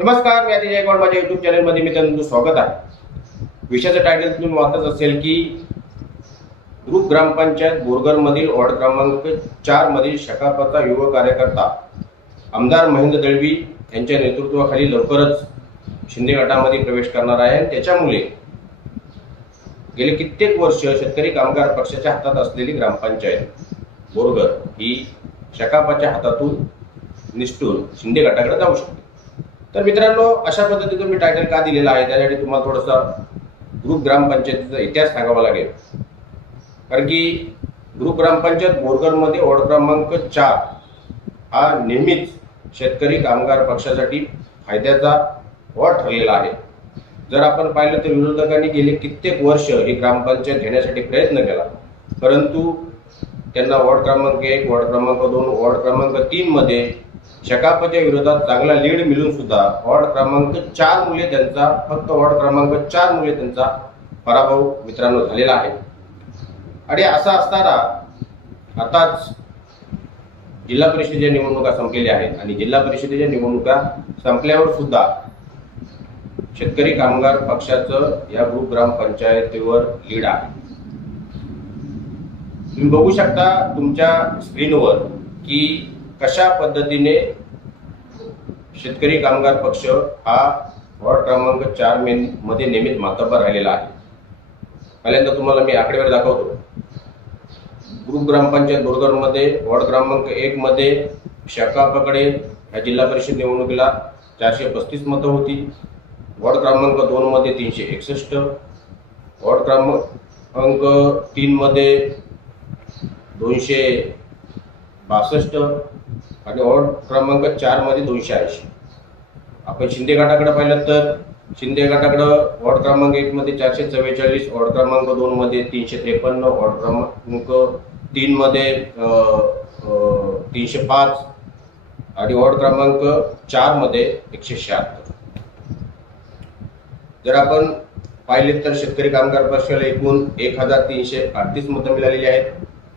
नमस्कार, मी अतिशय गायकवाड. माझ्या युट्यूब चॅनलमध्ये मी तुमचं स्वागत आहे. विषयाचं टायटल तुम्ही वाचत असेल की ग्रुप ग्रामपंचायत बोरगरमधील वॉर्ड क्रमांक 4 मधील शकापचा युवा कार्यकर्ता आमदार महेंद्र दळवी यांच्या नेतृत्वाखाली लवकरच शिंदे गटामध्ये प्रवेश करणार आहे. आणि त्याच्यामुळे गेले कित्येक वर्ष शेतकरी कामगार पक्षाच्या हातात असलेली ग्रामपंचायत बोरगर ही शकापाच्या हातातून निसटून शिंदे गटाकडे जाऊ शकते. तर मित्रांनो, अशा पद्धतीचं मी टायटल का दिलेला आहे त्यासाठी तुम्हाला थोडासा ग्रुप ग्रामपंचायतीचा इतिहास सांगावा लागेल. कारण की ग्रुप ग्रामपंचायत बोरगरमध्ये वॉर्ड क्रमांक 4 हा नेहमीच शेतकरी कामगार पक्षासाठी फायद्याचा वॉर्ड ठरलेला आहे. जर आपण पाहिलं तर विरोधकांनी गेले कित्येक वर्ष ही ग्रामपंचायत घेण्यासाठी प्रयत्न केला, परंतु त्यांना वॉर्ड क्रमांक 1, वॉर्ड क्रमांक 2, वॉर्ड क्रमांक 3 मध्ये शकापच्या विरोधात चांगला लीड मिळून सुद्धा वॉर्ड क्रमांक 4 मुळे त्यांचा पराभव मित्रांनो झालेला आहे. आणि असा असताना आताच जिल्हा परिषदेच्या निवडणुका संपलेल्या आहेत आणि जिल्हा परिषदेच्या निवडणुका संपल्यावर सुद्धा शेतकरी कामगार पक्षाचं या ग्रुप ग्रामपंचायतीवर लीड आहे. तुम्ही बघू शकता तुमच्या स्क्रीनवर की कशा पद्धतीने शेतकरी कामगार पक्ष हा वॉर्ड क्रमांक 4 मध्ये नेहमीच मातब्बर राहिलेला आहे. पहिल्यांदा तुम्हाला मी आकडेवारी दाखवतो. ग्रुप ग्रामपंचायत बोरगरमध्ये वॉर्ड क्रमांक 1 मध्ये शकापकडे ह्या जिल्हा परिषद निवडणुकीला 435 मतं होती. वॉर्ड क्रमांक 2 मध्ये 361, वॉर्ड क्रमांक 3 मध्ये 262 आणि वॉर्ड क्रमांक 4 मध्ये 280. आपण शिंदे गटाकडे पाहिलं तर शिंदे गटाकडे वॉर्ड क्रमांक 1 मध्ये 444, वॉर्ड क्रमांक 2 मध्ये 353, वॉर्ड क्रमांक 3 मध्ये 305 आणि वॉर्ड क्रमांक 4 मध्ये 176. जर आपण पाहिले तर शेतकरी कामगार पक्षाला एकूण 1338 मतं मिळालेली आहेत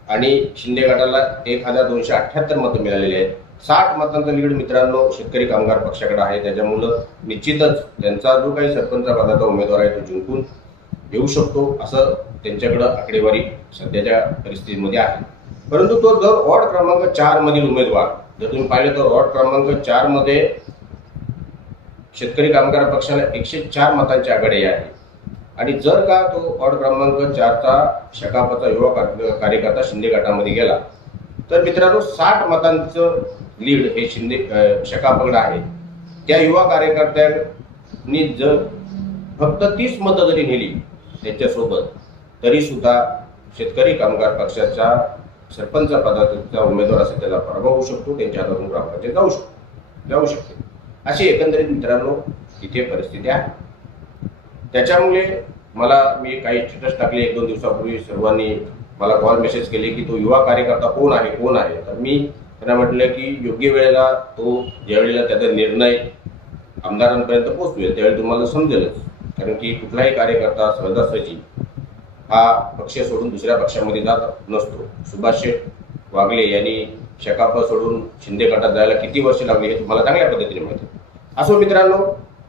आणि शिंदे गटाला 1278 मतं मिळालेली आहेत. 60 मतांचा लीड मित्रांनो शेतकरी कामगार पक्षाकडे आहे. त्याच्यामुळं निश्चितच त्यांचा जो काही सरपंच पदाचा उमेदवार आहे तो जिंकून येऊ शकतो असं त्यांच्याकडं आकडेवारी सध्याच्या परिस्थितीमध्ये आहे. परंतु तो जर वॉर्ड क्रमांक 4 मधील उमेदवार जर तुम्ही पाहिलं तर वॉर्ड क्रमांक 4 मध्ये शेतकरी कामगार पक्षाला 104 मतांची आघाडी आहे. आणि जर का तो वॉर्ड क्रमांक 4चा शकापचा युवा कार्यकर्ता शिंदे गटामध्ये गेला तर मित्रांनो 60 मतांचं लीड हे शकापकडे आहे. त्या युवा कार्यकर्त्यांनी जर फक्त 30 मतं जरी नेली त्यांच्यासोबत तरी सुद्धा शेतकरी कामगार पक्षाच्या सरपंच पदाचा उमेदवार असेल त्याला पराभव होऊ शकतो, त्यांच्या हातातून ग्रामपंचायत जाऊ शकते. अशी एकंदरीत मित्रांनो इथे परिस्थिती आहे. त्याच्यामुळे मी काही स्टेटस टाकले 1-2 दिवसापूर्वी. सर्वांनी मला कॉल मेसेज केले की तो युवा कार्यकर्ता कोण आहे. तर मी त्यांना म्हटलं की योग्य वेळेला तो ज्यावेळेला त्याचा निर्णय आमदारांपर्यंत पोहोचवेल त्यावेळी तुम्हाला समजेलच. कारण की कुठलाही कार्यकर्ता सहजासहजी हा पक्ष सोडून दुसऱ्या पक्षामध्ये जात नसतो. सुभाष वागले यांनी शकाप सोडून शिंदे गटात जायला किती वर्ष लागली हे तुम्हाला चांगल्या पद्धतीने माहिती. असो मित्रांनो,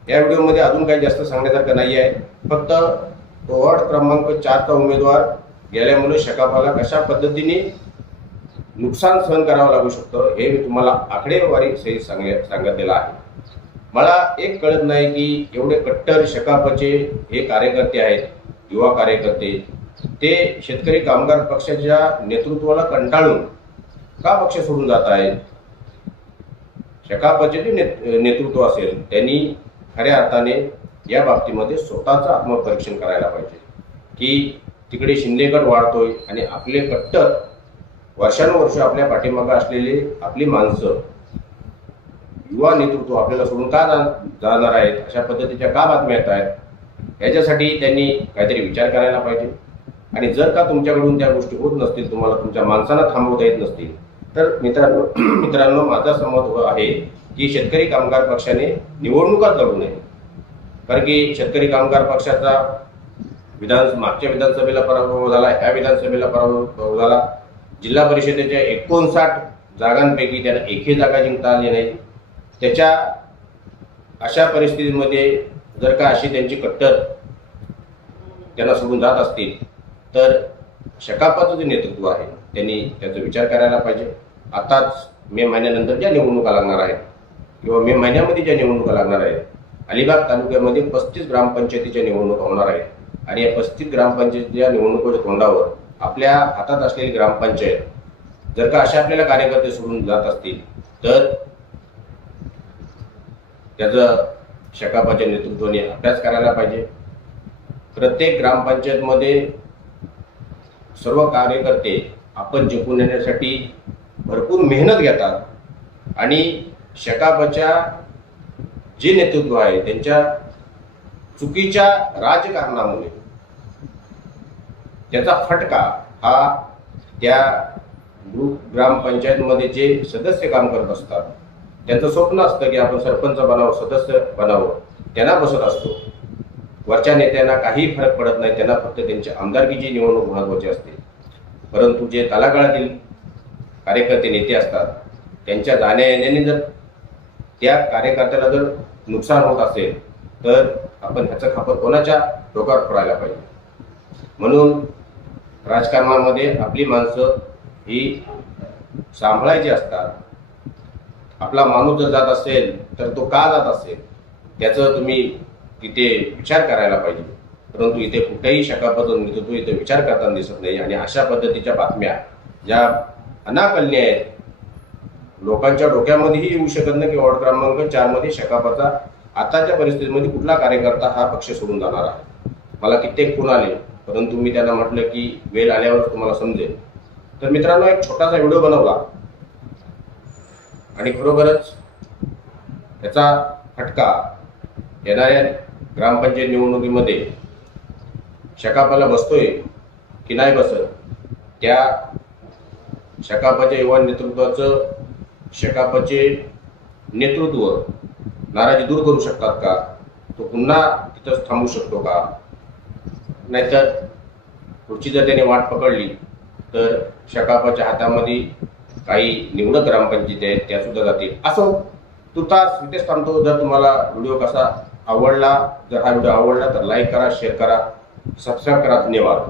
या व्हिडिओमध्ये अजून काही जास्त सांगण्यासारखं नाही आहे. फक्त वॉर्ड क्रमांक 4चा उमेदवार गेल्यामुळे शकापाला कशा पद्धतीने नुकसान सहन करावं लागू शकतं हे मी तुम्हाला आकडेवारी सहित सांगितलेलं आहे. मला एक कळत नाही की एवढे कट्टर शकापचे हे कार्यकर्ते आहेत, युवा कार्यकर्ते, ते शेतकरी कामगार पक्षाच्या नेतृत्वाला कंटाळून का पक्ष सोडून जात आहेत. शकापचे जे नेतृत्व असेल त्यांनी खऱ्या अर्थाने या बाबतीमध्ये स्वतःचं आत्मपरीक्षण करायला पाहिजे की तिकडे शिंदेगड वाढतोय आणि आपले कट्टर वर्षानुवर्ष आपल्या पाठीमागे असलेले आपली माणसं युवा नेतृत्व आपल्याला सोडून का जाणार आहेत, अशा पद्धतीच्या का बातम्या येत आहेत, याच्यासाठी त्यांनी काहीतरी विचार करायला पाहिजे. आणि जर का तुमच्याकडून त्या गोष्टी होत नसतील, तुम्हाला तुमच्या माणसांना थांबवता येत नसतील तर मित्रांनो माझा समज आहे की शेतकरी कामगार पक्षाने निवडणुकाच लढू नये. कारण की शेतकरी कामगार पक्षाचा मागच्या विधानसभेला पराभव झाला, ह्या विधानसभेला पराभव झाला. जिल्हा परिषदेच्या 59 जागांपैकी त्यांना एकही जागा जिंकता आली नाही. त्याच्या अशा परिस्थितीमध्ये जर का अशी त्यांची कट्टर त्यांना सोडून जात असतील तर शकापाचं जे नेतृत्व आहे त्यांनी त्याचा विचार करायला पाहिजे. आताच मे महिन्यानंतर ज्या निवडणुका लागणार आहेत किंवा मे महिन्यामध्ये ज्या निवडणुका लागणार आहेत, अलिबाग तालुक्यामध्ये 35 ग्रामपंचायतीच्या निवडणुका होणार आहेत आणि या 35 ग्रामपंचायतीच्या निवडणुकीच्या तोंडावर आपल्या हातात असलेली ग्रामपंचायत जर का अशा आपल्याला कार्यकर्ते सोडून जात असतील तर त्याचं शकापाच्या नेतृत्वाने अभ्यास करायला पाहिजे. प्रत्येक ग्रामपंचायतमध्ये सर्व कार्यकर्ते आपण जिंकून येण्यासाठी भरपूर मेहनत घेतात आणि शकापाच्या जे नेतृत्व आहे त्यांच्या चुकीच्या राजकारणामुळे त्याचा फटका हा त्या ग्रामपंचायतमध्ये जे सदस्य काम करत असतात त्यांचं स्वप्न असतं की आपण सरपंच बनावं, सदस्य बनावं, त्यांना बसत असतो. वरच्या नेत्यांना काही फरक पडत नाही, त्यांना फक्त त्यांची आमदारकीची निवडणूक महत्त्वाची असते. परंतु जे तळागाळातील कार्यकर्ते नेते असतात त्यांच्या जाण्या येण्याने जर त्या कार्यकर्त्याला जर नुकसान होत असेल तर आपण ह्याचं खापर कोणाच्या डोक्यावर फोडायला पाहिजे. म्हणून राजकारणामध्ये आपली माणसं ही सांभाळायची असतात. आपला माणूस जर जात असेल तर तो का जात असेल त्याचं तुम्ही तिथे विचार करायला पाहिजे. परंतु इथे कुठेही शकापाचं नेतृत्व इथे विचार करताना दिसत नाही आणि अशा पद्धतीच्या बातम्या ज्या अनाकलनीय आहेत, लोकांच्या डोक्यामध्येही येऊ शकत नाही की वॉर्ड क्रमांक 4 मध्ये शकापाचा आताच्या परिस्थितीमध्ये कुठला कार्यकर्ता हा पक्ष सोडून जाणार आहे. मला कित्येक फोन आले, परंतु मी त्यांना म्हटलं की वेळ आल्यावर तुम्हाला समजेल. तर मित्रांनो, एक छोटासा व्हिडिओ बनवला आणि खरोखरच याचा फटका येणाऱ्या ग्रामपंचायत निवडणुकीमध्ये शकापाला बसतोय की नाही बसत, त्या शकापाच्या युवा नेतृत्वाचं शकापाचे नेतृत्व नाराजी दूर करू शकतात का, तो पुन्हा तिथंच थांबू शकतो का, नाहीतर पुढची जर त्याने वाट पकडली तर शकापाच्या हातामध्ये काही निवडक ग्रामपंचायती आहेत त्या सुद्धा जातील. असो, तुर्तास इथेच थांबतो. जर तुम्हाला व्हिडिओ कसा आवडला, जर हा व्हिडिओ आवडला तर लाईक करा, शेअर करा, सबस्क्राईब करा. धन्यवाद.